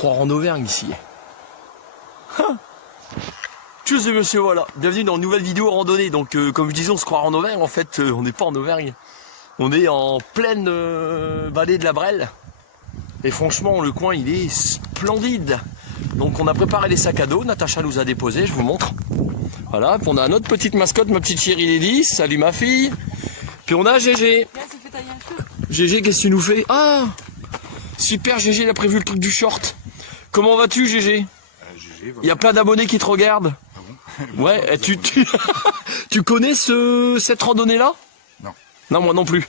croire en Auvergne ici. Tchuss monsieur, voilà. Bienvenue dans une nouvelle vidéo randonnée. Donc comme je disais, on se croit en Auvergne. En fait, on n'est pas en Auvergne. On est en pleine vallée de la Brelle. Et franchement, le coin, il est splendide. Donc on a préparé les sacs à dos. Natacha nous a déposé, je vous montre. Voilà, puis on a notre petite mascotte, ma petite chérie Lady. Salut ma fille. Puis on a GG. GG, qu'est-ce que tu nous fais? Ah, super GG, il a prévu le truc du short. Comment vas-tu GG? Il y a plein d'abonnés qui te regardent. Ah bon? Ouais, tu connais cette randonnée-là? Non. Non, moi non plus.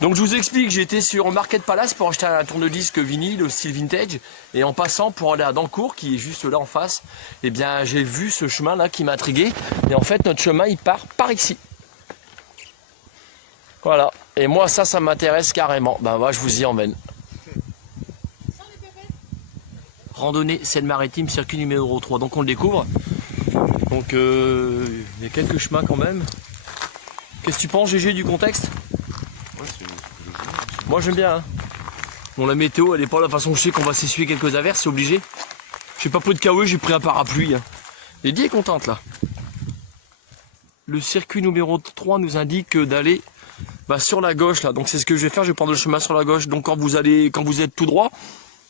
Donc je vous explique, j'ai été sur Market Palace pour acheter un tourne-disque vinyle au style vintage. Et en passant pour aller à Dancourt, qui est juste là en face, eh bien j'ai vu ce chemin-là qui m'a intrigué. Et en fait, notre chemin, il part par ici. Voilà. Et moi, ça m'intéresse carrément. Ben voilà, je vous y emmène. Randonnée Seine-Maritime, circuit numéro 3. Donc on le découvre. Donc il y a quelques chemins quand même. Qu'est-ce que tu penses GG du contexte? Ouais, moi j'aime bien. Hein. Bon, la météo elle est pas là. De toute façon je sais qu'on va s'essuyer quelques averses, c'est obligé. J'ai pas pris de KE, j'ai pris un parapluie. Hein. Lady est contente là. Le circuit numéro 3 nous indique d'aller sur la gauche là. Donc c'est ce que je vais faire, je vais prendre le chemin sur la gauche. Donc quand vous êtes tout droit.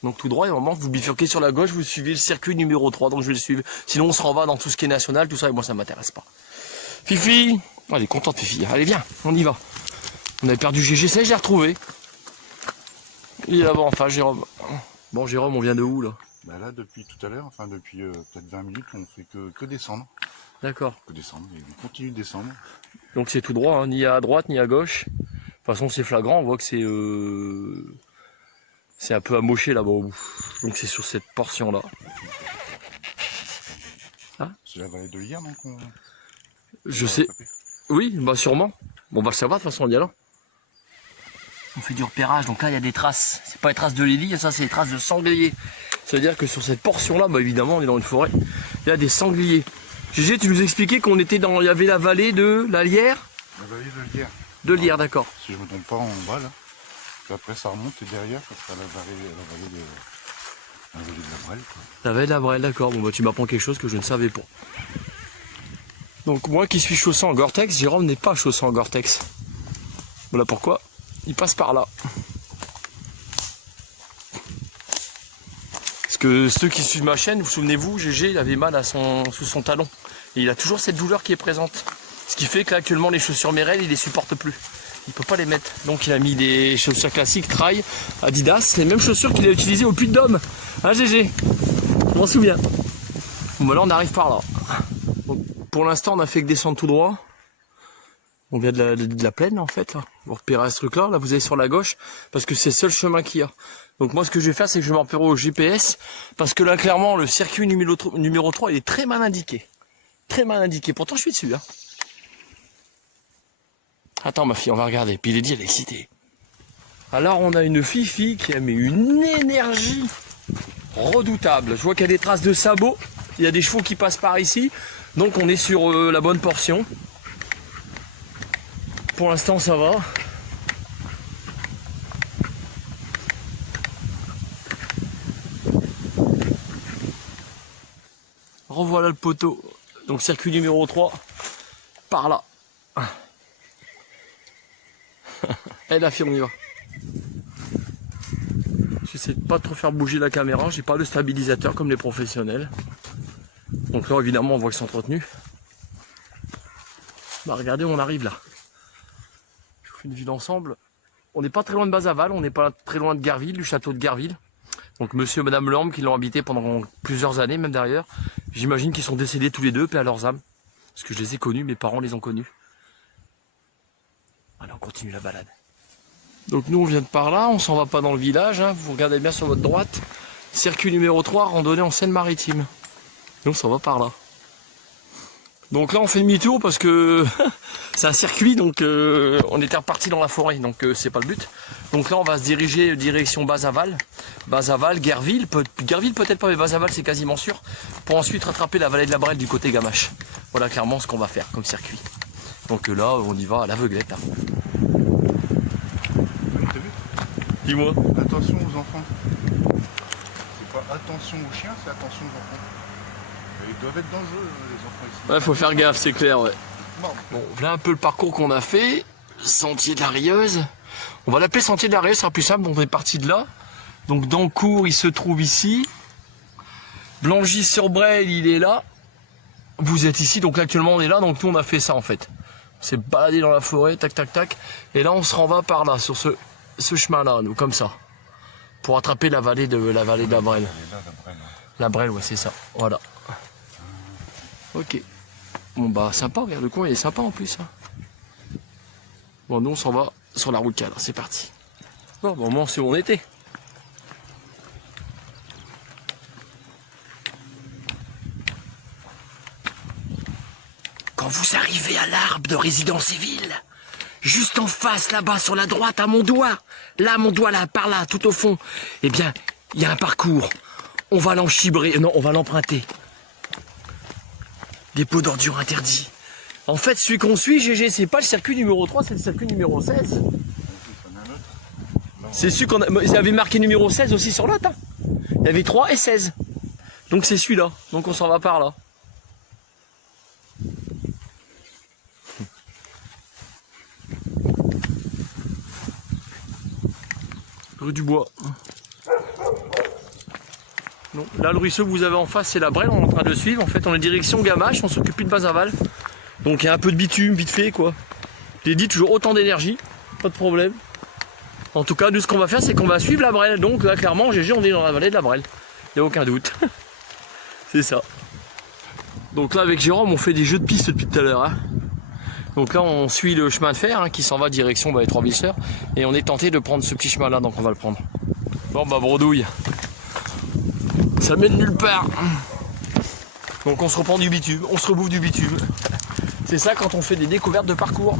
Donc tout droit, et vraiment vous bifurquez sur la gauche, vous suivez le circuit numéro 3, donc je vais le suivre. Sinon on se renvoie dans tout ce qui est national, tout ça, et moi ça m'intéresse pas. Fifi, elle est contente Fifi, allez viens, on y va. On avait perdu GG, ça je l'ai retrouvé. Il est là-bas, enfin Jérôme. Bon Jérôme, on vient de où là? Bah là depuis tout à l'heure, enfin depuis peut-être 20 minutes, on fait que descendre. D'accord. Que descendre, et on continue de descendre. Donc c'est tout droit, hein, ni à droite ni à gauche. De toute façon c'est flagrant, on voit que c'est un peu amoché là-bas au bout. Donc c'est sur cette portion-là. Ah, c'est la vallée de l'Hyère, donc je sais. Oui, bah sûrement. Bon, on va le savoir de toute façon en y allant. On fait du repérage, donc là il y a des traces. C'est pas les traces de Lily, ça c'est les traces de sangliers. Ça veut dire que sur cette portion-là, bah évidemment on est dans une forêt. Il y a des sangliers. GG, tu nous expliquais qu'on était dans. Il y avait la vallée de la Lierre. La vallée de l'Hyère. De l'Hyère, d'accord. Si je me trompe pas en bas là. Puis après ça remonte et derrière ça sera la vallée de la Brelle. Quoi. La vallée de la Brelle, d'accord. Bon bah tu m'apprends quelque chose que je ne savais pas. Donc moi qui suis chaussé en Gore-Tex, Jérôme n'est pas chaussé en Gore-Tex. Voilà pourquoi il passe par là. Parce que ceux qui suivent ma chaîne, vous souvenez-vous, GG il avait mal sous son talon. Et il a toujours cette douleur qui est présente. Ce qui fait qu'actuellement les chaussures Merrell, il les supporte plus. Il peut pas les mettre. Donc il a mis des chaussures classiques, Trail, Adidas, les mêmes chaussures qu'il a utilisées au Puy-de-Dôme. Hein GG? Je m'en souviens. Bon bah là on arrive par là. Donc, pour l'instant on a fait que descendre tout droit. On vient de la plaine en fait. Là. Vous repérez ce truc là, là vous allez sur la gauche, parce que c'est le seul chemin qu'il y a. Donc moi ce que je vais faire c'est que je vais m'en repérer au GPS, parce que là clairement le circuit numéro 3 il est très mal indiqué. Très mal indiqué, pourtant je suis dessus. Hein. Attends ma fille, on va regarder. Puis Lady elle est excitée. Alors on a une Fifi qui a mis une énergie redoutable. Je vois qu'il y a des traces de sabots. Il y a des chevaux qui passent par ici. Donc on est sur la bonne portion. Pour l'instant ça va. Revoilà le poteau. Donc circuit numéro 3. Par là. Et la fille on y va. J'essaie de pas trop faire bouger la caméra, j'ai pas de stabilisateur comme les professionnels. Donc là évidemment on voit qu'ils sont entretenus. Bah regardez où on arrive là. Je vous fais une vue d'ensemble. On n'est pas très loin de Bazaval, on n'est pas très loin de Guerville, du château de Guerville. Donc monsieur et madame Lambe qui l'ont habité pendant plusieurs années même d'ailleurs. J'imagine qu'ils sont décédés tous les deux, paix à leurs âmes. Parce que je les ai connus, mes parents les ont connus. Allez on continue la balade. Donc nous on vient de par là, on s'en va pas dans le village, hein. Vous regardez bien sur votre droite, circuit numéro 3, randonnée en Seine-Maritime. Nous on s'en va par là. Donc là on fait demi-tour parce que c'est un circuit, donc on était reparti dans la forêt, donc c'est pas le but. Donc là on va se diriger direction Bazaval, Guerville, Guerville peut-être pas mais Bazaval c'est quasiment sûr, pour ensuite rattraper la vallée de la Brelle du côté Gamache. Voilà clairement ce qu'on va faire comme circuit. Donc là on y va à l'aveuglette. Hein. T'as vu? Dis-moi. Attention aux enfants. C'est pas attention aux chiens, c'est attention aux enfants. Et ils doivent être dangereux, les enfants ici. Ouais, faut faire gaffe, c'est clair, ouais. Bon. Bon, voilà un peu le parcours qu'on a fait. Sentier de la Rieuse. On va l'appeler Sentier de la Rieuse, ce sera plus simple, on est parti de là. Donc dans le cours, il se trouve ici. Blangy-sur-Breil, il est là. Vous êtes ici, donc là, actuellement on est là, donc nous on a fait ça en fait. On s'est baladé dans la forêt, tac tac tac. Et là on se renvoie par là, sur ce chemin-là, nous, comme ça. Pour attraper la vallée de la Brelle. Elle est là, la Brelle. La Brelle, ouais, c'est ça. Voilà. Ok. Bon bah sympa, regarde le coin, il est sympa en plus. Hein. Bon, nous on s'en va sur la route cadre, c'est parti. Bon, au moment c'est où on était. Quand vous arrivez à l'arbre de Résidence Evil, juste en face, là-bas, sur la droite, à mon doigt, là, par là, tout au fond, eh bien, il y a un parcours. On va l'enchibrer, non, on va l'emprunter. Dépôt d'ordures interdit. En fait, celui qu'on suit, GG, c'est pas le circuit numéro 3, c'est le circuit numéro 16. C'est celui qu'on a... Il y avait marqué numéro 16 aussi sur l'autre. Hein. Il y avait 3 et 16. Donc c'est celui-là. Donc on s'en va par là. Rue du Bois. Non. Là, le ruisseau que vous avez en face, c'est la Brelle, on est en train de suivre. En fait, on est direction Gamache, on s'occupe plus de Bazaval. Donc, il y a un peu de bitume, vite fait, quoi. J'ai dit toujours autant d'énergie, pas de problème. En tout cas, nous, ce qu'on va faire, c'est qu'on va suivre la Brelle. Donc, là, clairement, GG, on est dans la vallée de la Brelle. Il n'y a aucun doute. C'est ça. Donc, là, avec Jérôme, on fait des jeux de piste depuis tout à l'heure. Hein. Donc là, on suit le chemin de fer hein, qui s'en va direction les Trois-Visseurs. Et on est tenté de prendre ce petit chemin-là, donc on va le prendre. Bon, bah, bredouille. Ça mène nulle part. Donc on se reprend du bitume, on se rebouffe du bitume. C'est ça quand on fait des découvertes de parcours.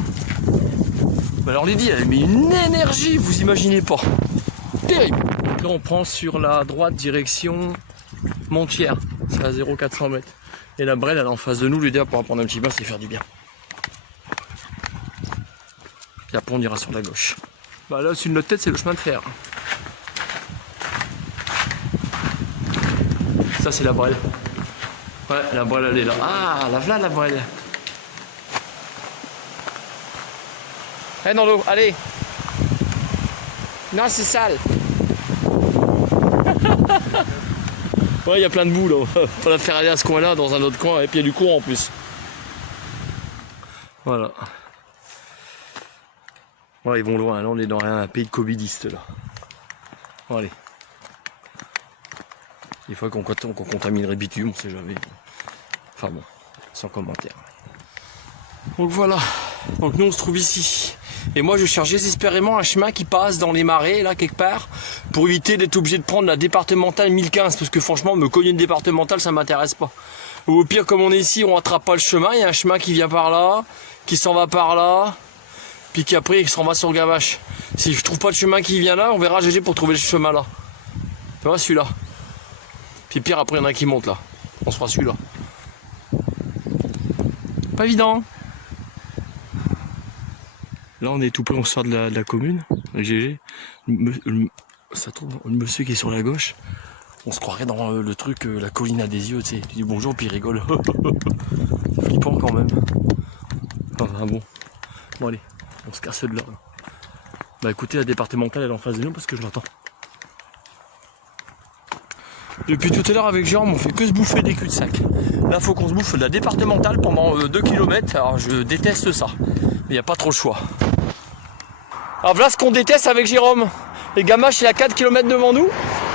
Alors Lydie, elle met une énergie, vous imaginez pas. Terrible. Donc là on prend sur la droite direction Montière. C'est à 0,400 mètres. Et la Brelle, elle est en face de nous, l'idée pour prendre un petit bain, c'est faire du bien. Puis après on ira sur la gauche. Bah là, au-dessus de notre tête, c'est le chemin de fer. Ça c'est la Brelle. Ouais, la Brelle elle est là. Ah, la voilà la Brelle. Eh dans l'eau, allez. Non, c'est sale. Ouais, il y a plein de boue là. Faut la faire aller à ce coin-là, dans un autre coin, et puis il y a du courant en plus. Voilà. Ouais, ils vont loin. Là, on est dans un pays de covidistes là. Bon, allez. Des fois qu'on contaminerait le bitume, on sait jamais. Enfin bon, sans commentaire. Donc voilà. Donc nous on se trouve ici. Et moi je cherche désespérément un chemin qui passe dans les marais, là quelque part, pour éviter d'être obligé de prendre la départementale 1015, parce que franchement, me cogner une départementale, ça m'intéresse pas. Ou au pire, comme on est ici, on rattrape pas le chemin, il y a un chemin qui vient par là, qui s'en va par là, puis qui après il s'en va sur Gamache. Si je trouve pas de chemin qui vient là, on verra GG pour trouver le chemin là. Tu vois celui-là. Puis pire, après il y en a qui montent là. On se fera celui-là. Pas évident. Là on est tout près, on sort de la commune. Avec GG. Ça tombe, le monsieur qui est sur la gauche. On se croirait dans le truc, la colline à des yeux, tu sais. Tu dis bonjour puis il rigole. C'est flippant quand même. Enfin bon. Bon allez, on se casse de là. Bah écoutez, la départementale elle est en face de nous parce que je l'entends. Depuis tout à l'heure avec Jérôme, on fait que se bouffer des cul-de-sac. Là, faut qu'on se bouffe de la départementale pendant 2 km. Alors, je déteste ça. Mais il n'y a pas trop le choix. Alors, voilà ce qu'on déteste avec Jérôme. Les Gamache, il y a 4 km devant nous.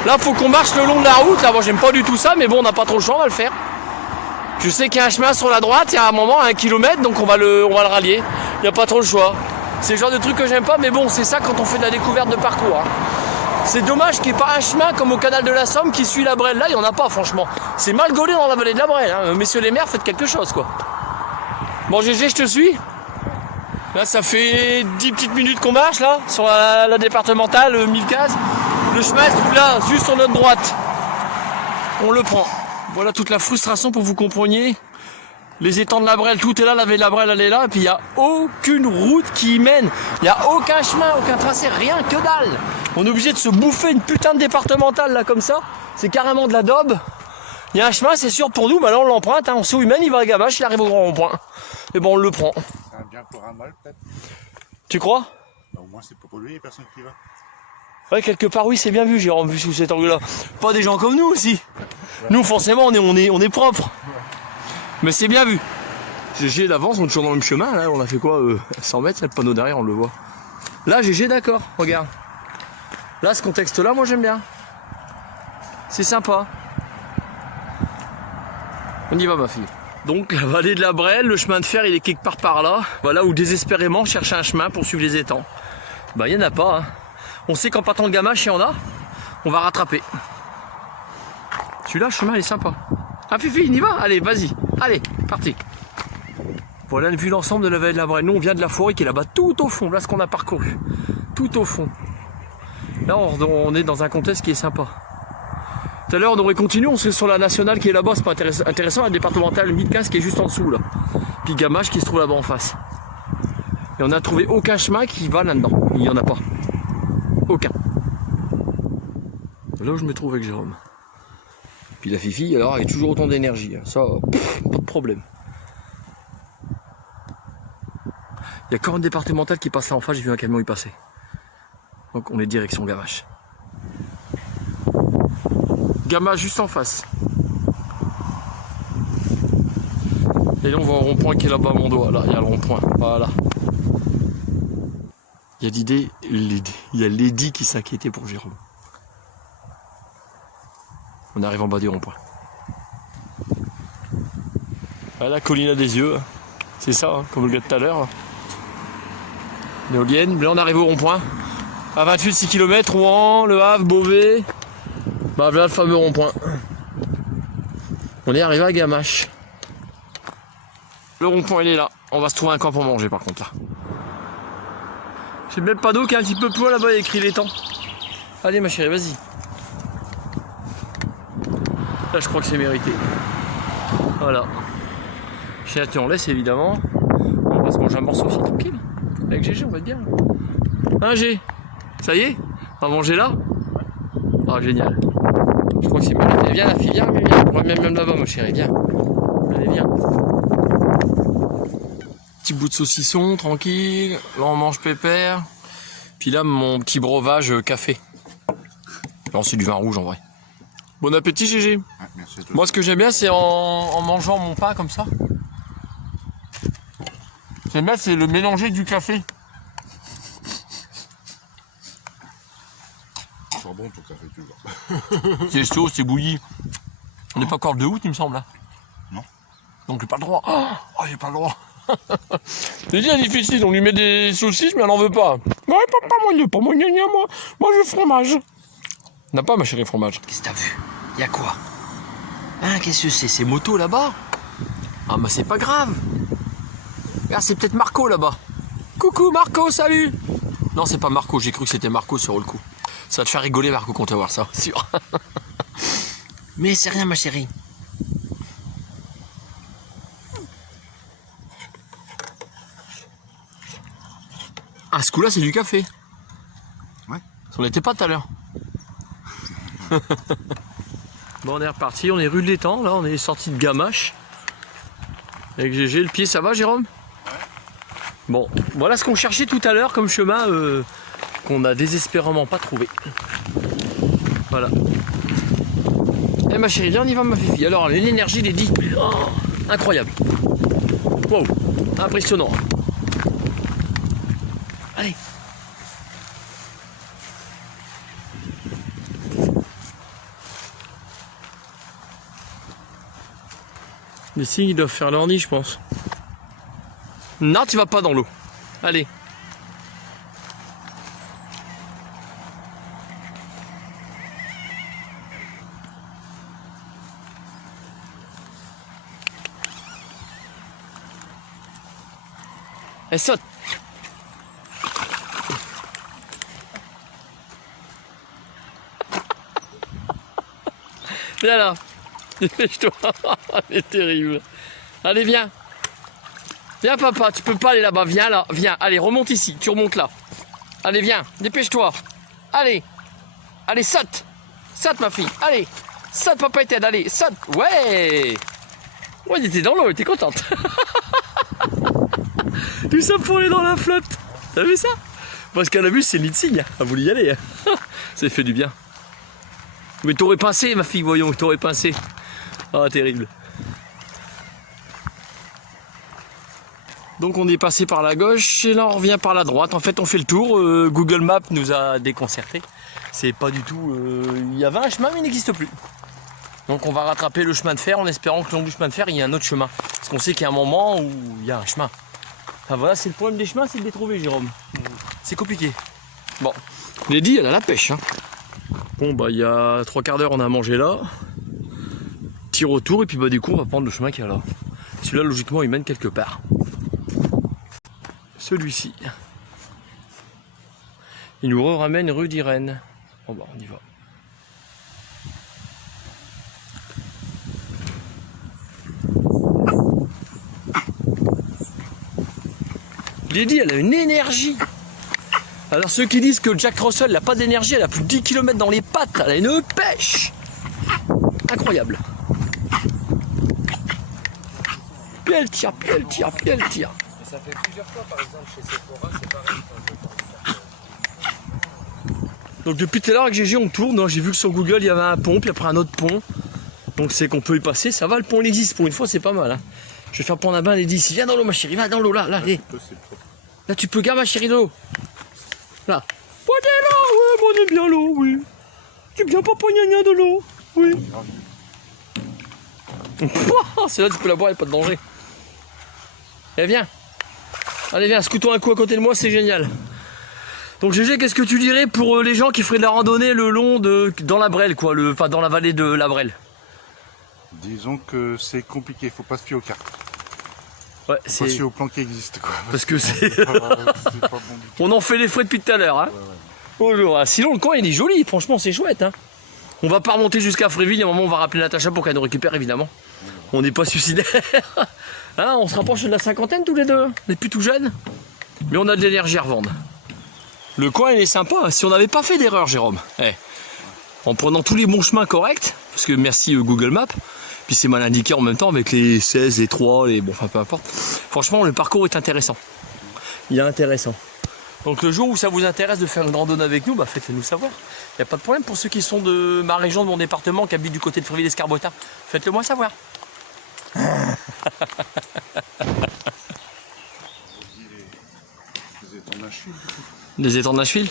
Là, faut qu'on marche le long de la route. Là, moi, j'aime pas du tout ça, mais bon, on n'a pas trop le choix, on va le faire. Je sais qu'il y a un chemin sur la droite, il y a un moment, à 1 km, donc on va le rallier. Il n'y a pas trop le choix. C'est le genre de truc que j'aime pas, mais bon, c'est ça quand on fait de la découverte de parcours. Hein. C'est dommage qu'il n'y ait pas un chemin comme au canal de la Somme qui suit la Brelle. Là, il n'y en a pas, franchement. C'est mal gaulé dans la vallée de la Brelle. Hein. Messieurs les maires, faites quelque chose, quoi. Bon, GG, je te suis. Là, ça fait 10 petites minutes qu'on marche, là, sur la départementale 1015. Le chemin se trouve là, juste sur notre droite. On le prend. Voilà toute la frustration pour que vous compreniez. Les étangs de la Brelle, tout est là, la vallée de la Brelle, elle est là. Et puis, il n'y a aucune route qui y mène. Il n'y a aucun chemin, aucun tracé, rien que dalle. On est obligé de se bouffer une putain de départementale là comme ça. C'est carrément de la daube. Il y a un chemin, c'est sûr pour nous, bah là on l'emprunte, hein. On sait où il mène, il va à Gamache, il arrive au grand rond-point. Et bon on le prend. C'est un bien pour un mal peut-être. Tu crois? Au moins c'est pas pour lui, il y a personne qui va. Ouais, quelque part oui, c'est bien vu, Jérôme, vu sous cet angle-là. Pas des gens comme nous aussi. Nous forcément on est propre. Mais c'est bien vu. GG d'avance, on est toujours dans le même chemin, là, on a fait quoi 100 mètres, c'est le panneau derrière, on le voit. Là, GG d'accord, regarde. Là, ce contexte-là, moi j'aime bien. C'est sympa. On y va, ma fille. Donc, la vallée de la Brelle, le chemin de fer, il est quelque part par là. Voilà, où désespérément, chercher un chemin pour suivre les étangs. Bah, il n'y en a pas. Hein. On sait qu'en partant de Gamache, il y en a. On va rattraper. Celui-là, le chemin, il est sympa. Ah, Fifi, on y va? Allez, vas-y. Allez, parti. Voilà, vu l'ensemble de la vallée de la Brelle. Nous, on vient de la forêt qui est là-bas, tout au fond. Là, ce qu'on a parcouru. Tout au fond. Là, on est dans un contexte qui est sympa. Tout à l'heure, on aurait continué, on serait sur la nationale qui est là-bas, c'est pas intéressant, la départementale 1015 qui est juste en dessous, là. Puis Gamache qui se trouve là-bas en face. Et on n'a trouvé aucun chemin qui va là-dedans. Il n'y en a pas. Aucun. Là où je me trouve avec Jérôme. Puis la Fifi, alors, elle a toujours autant d'énergie. Ça, pas de problème. Il y a quand une départementale qui passe là en face, j'ai vu un camion y passer. Donc on est direction Gamache. Gamache juste en face. Et là on voit un rond-point qui est là-bas à mon doigt. Là, il y a le rond-point. Voilà. Il y a l'idée, il y a Lady qui s'inquiétait pour Jérôme. On arrive en bas du rond-point. Voilà, colline à des yeux. C'est ça, hein, comme le gars de tout à l'heure. L'éolienne. Là on arrive au rond-point. À 28-6 km, Rouen, Le Havre, Beauvais. Bah voilà le fameux rond-point. On est arrivé à Gamache. Le rond-point il est là. On va se trouver un camp pour manger par contre là. J'ai même pas d'eau qui est un petit peu plus loin là-bas, il y a écrit les temps. Allez ma chérie, vas-y. Là je crois que c'est mérité. Voilà. Chez on laisse évidemment. On va se manger un morceau aussi tranquille. Avec GG on va être bien. Hein G? Ça y est? On va manger là? Ah génial. Je crois que c'est mérité. Viens la fille, viens. On va même là-bas ma chérie, viens. Allez viens. Petit bout de saucisson, tranquille. Là on mange pépère. Puis là mon petit breuvage café. Là c'est du vin rouge en vrai. Bon appétit GG. Ouais, merci à toi. Moi ce que j'aime bien c'est en mangeant mon pain comme ça. J'aime bien c'est le mélanger du café. C'est bon ton café toujours. C'est chaud, c'est bouilli. On n'est pas encore le 2 août il me semble là. Non. Donc j'ai pas le droit. Oh j'ai pas le droit. C'est bien difficile, on lui met des saucisses mais elle en veut pas. Ouais papa moi il est pas moi moi. Moi je veux fromage. N'a pas ma chérie fromage. Qu'est-ce que t'as vu? Y'a quoi? Hein qu'est-ce que c'est? C'est moto là-bas? Ah bah c'est pas grave. Regarde c'est peut-être Marco là-bas. Coucou Marco, salut. Non c'est pas Marco, j'ai cru que c'était Marco sur le coup. Ça va te faire rigoler Marco quand tu vas voir ça, sûr. Mais c'est rien ma chérie. Ah ce coup là c'est du café. Ouais. On n'était pas tout à l'heure. Bon on est reparti, on est rue de l'Étang, là on est sorti de Gamache. Avec GG, le pied ça va Jérôme? Ouais. Bon, voilà ce qu'on cherchait tout à l'heure comme chemin qu'on a désespérément pas trouvé. Voilà. Eh ma chérie, viens on y va ma fifi. Alors l'énergie les dit. Oh, incroyable. Wow, impressionnant. Allez. Les signes ils doivent faire leur nid je pense. Non tu vas pas dans l'eau. Allez. Elle saute. Viens là. Dépêche-toi. Elle est terrible. Allez, viens. Viens, papa. Tu peux pas aller là-bas. Viens là. Viens. Allez, remonte ici. Tu remontes là. Allez, viens. Dépêche-toi. Allez. Allez, saute. Saute, ma fille. Allez. Saute, papa et Ted. Allez, saute. Ouais. Ouais, elle était dans l'eau, elle était contente. Tout ça pour aller dans la flotte. T'as vu ça? Parce qu'à la vue, c'est le nid de cygne. Elle voulu y aller. Ça fait du bien. Mais t'aurais pincé, ma fille, voyons, t'aurais pincé. Ah, terrible. Donc on est passé par la gauche et là on revient par la droite. En fait on fait le tour, Google Maps nous a déconcertés. C'est pas du tout... Il y avait un chemin mais il n'existe plus. Donc on va rattraper le chemin de fer en espérant que le long du chemin de fer il y ait un autre chemin. Parce qu'on sait qu'il y a un moment où il y a un chemin. Enfin voilà, c'est le problème des chemins, c'est de les trouver, Jérôme. C'est compliqué. Bon, Lady elle a la pêche. Hein. Bon bah il y a 3/4 d'heure on a mangé là. Tire autour et puis bah du coup on va prendre le chemin qu'il y a là. Celui-là logiquement il mène quelque part. Celui-ci. Il nous ramène rue d'Irène. Bon bah on y va. Lady elle a une énergie. Alors ceux qui disent que Jack Russell n'a pas d'énergie, elle a plus de 10 km dans les pattes, elle a une pêche. Incroyable. Puis elle tire, puis elle tire, puis elle tire. Ça fait plusieurs fois, par exemple, chez Sephora, c'est pareil. Donc depuis tout à l'heure avec GG on tourne, j'ai vu que sur Google il y avait un pont, puis après un autre pont. Donc c'est qu'on peut y passer, ça va, le pont il existe, pour une fois c'est pas mal. Hein. Je vais faire prendre un bain, Lady ici, viens dans l'eau ma chérie, va dans l'eau là, allez. Là tu peux, garde ma chérie de l'eau. Là. Oh, t'es là, ouais, moi on aime bien l'eau, oui. Tu bien papa gna de l'eau, oui. C'est là tu peux la boire, il n'y a pas de danger. Eh viens. Allez viens, scoute-toi un coup à côté de moi, c'est génial. Donc GG, qu'est-ce que tu dirais pour les gens qui feraient de la randonnée le long de dans la Brelle, quoi, enfin dans la vallée de la Brelle? Disons que c'est compliqué, faut pas se fier aux cartes. Ouais, faut se fier aux plans qui existent, quoi. Parce que c'est... c'est pas bon du tout. On en fait les frais depuis tout à l'heure, hein. Bonjour. Ah, sinon le coin il est joli, franchement c'est chouette, hein. On va pas remonter jusqu'à Fréville, à un moment on va rappeler Natacha pour qu'elle nous récupère évidemment. On n'est pas suicidaire. Hein, on se rapproche de la cinquantaine tous les deux, on n'est plus tout jeunes. Mais on a de l'énergie à revendre. Le coin il est sympa, si on n'avait pas fait d'erreur Jérôme, en prenant tous les bons chemins corrects, parce que merci Google Maps, puis c'est mal indiqué en même temps avec les 16, les 3, les... bon enfin peu importe. Franchement le parcours est intéressant. Il est intéressant. Donc le jour où ça vous intéresse de faire une randonnée avec nous, bah faites-le nous savoir. Il n'y a pas de problème pour ceux qui sont de ma région, de mon département, qui habitent du côté de Fréville-Escarbotin. Faites-le moi savoir. Des étangs de Nashville.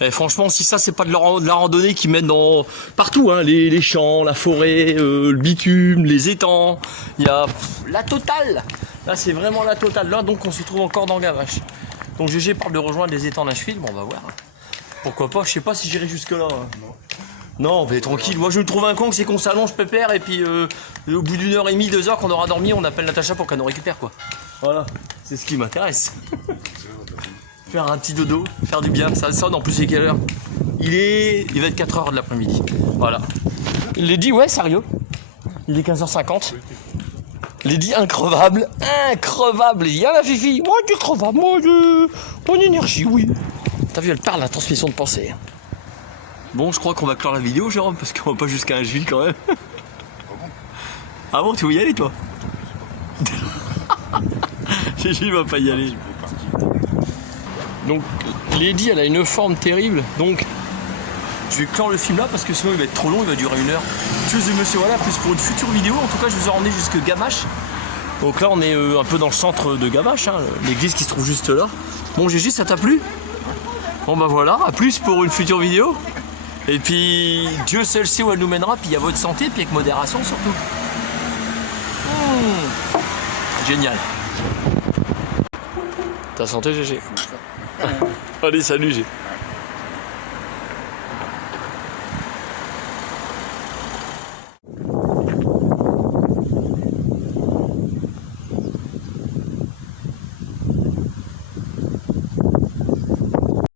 Et franchement, si ça c'est pas de la randonnée qui mène dans partout, hein, les champs, la forêt, le bitume, les étangs, il y a la totale. Là c'est vraiment la totale. Là donc on se trouve encore dans Gamache. Donc GG parle de rejoindre les étangs de Nashville. Bon on va voir. Pourquoi pas, je sais pas si j'irai jusque là. Non, mais tranquille. Moi je me trouve un con, c'est qu'on s'allonge pépère et puis au bout d'1 heure et demie, 2 heures qu'on aura dormi, on appelle Natacha pour qu'elle nous récupère quoi. Voilà, c'est ce qui m'intéresse. Faire un petit dodo, faire du bien, ça sonne en plus c'est quelle heure? Il va être 4 heures de l'après-midi. Voilà. Il l'a dit, ouais sérieux. Il est 15h50. Il dit increvable, increvable. Il dit ah ma fifi, moi tu crevable, moi mon énergie, oui. T'as vu, elle parle la transmission de pensée. Bon, je crois qu'on va clore la vidéo, Jérôme, parce qu'on va pas jusqu'à Nashville quand même. Ah bon, tu veux y aller toi? Gigi va pas y aller. Donc Lady elle a une forme terrible, donc je vais clore le film là parce que sinon il va être trop long, il va durer 1 heure. Tchuss et monsieur voilà, plus pour une future vidéo, en tout cas je vous ai emmené jusque Gamache. Donc là on est un peu dans le centre de Gamache, hein, l'église qui se trouve juste là. Bon Gigi, ça t'a plu? Bon bah voilà, à plus pour une future vidéo. Et puis Dieu seul sait où elle nous mènera, puis il y a votre santé, puis avec modération surtout. Génial. Ta santé GG. Allez, salut G.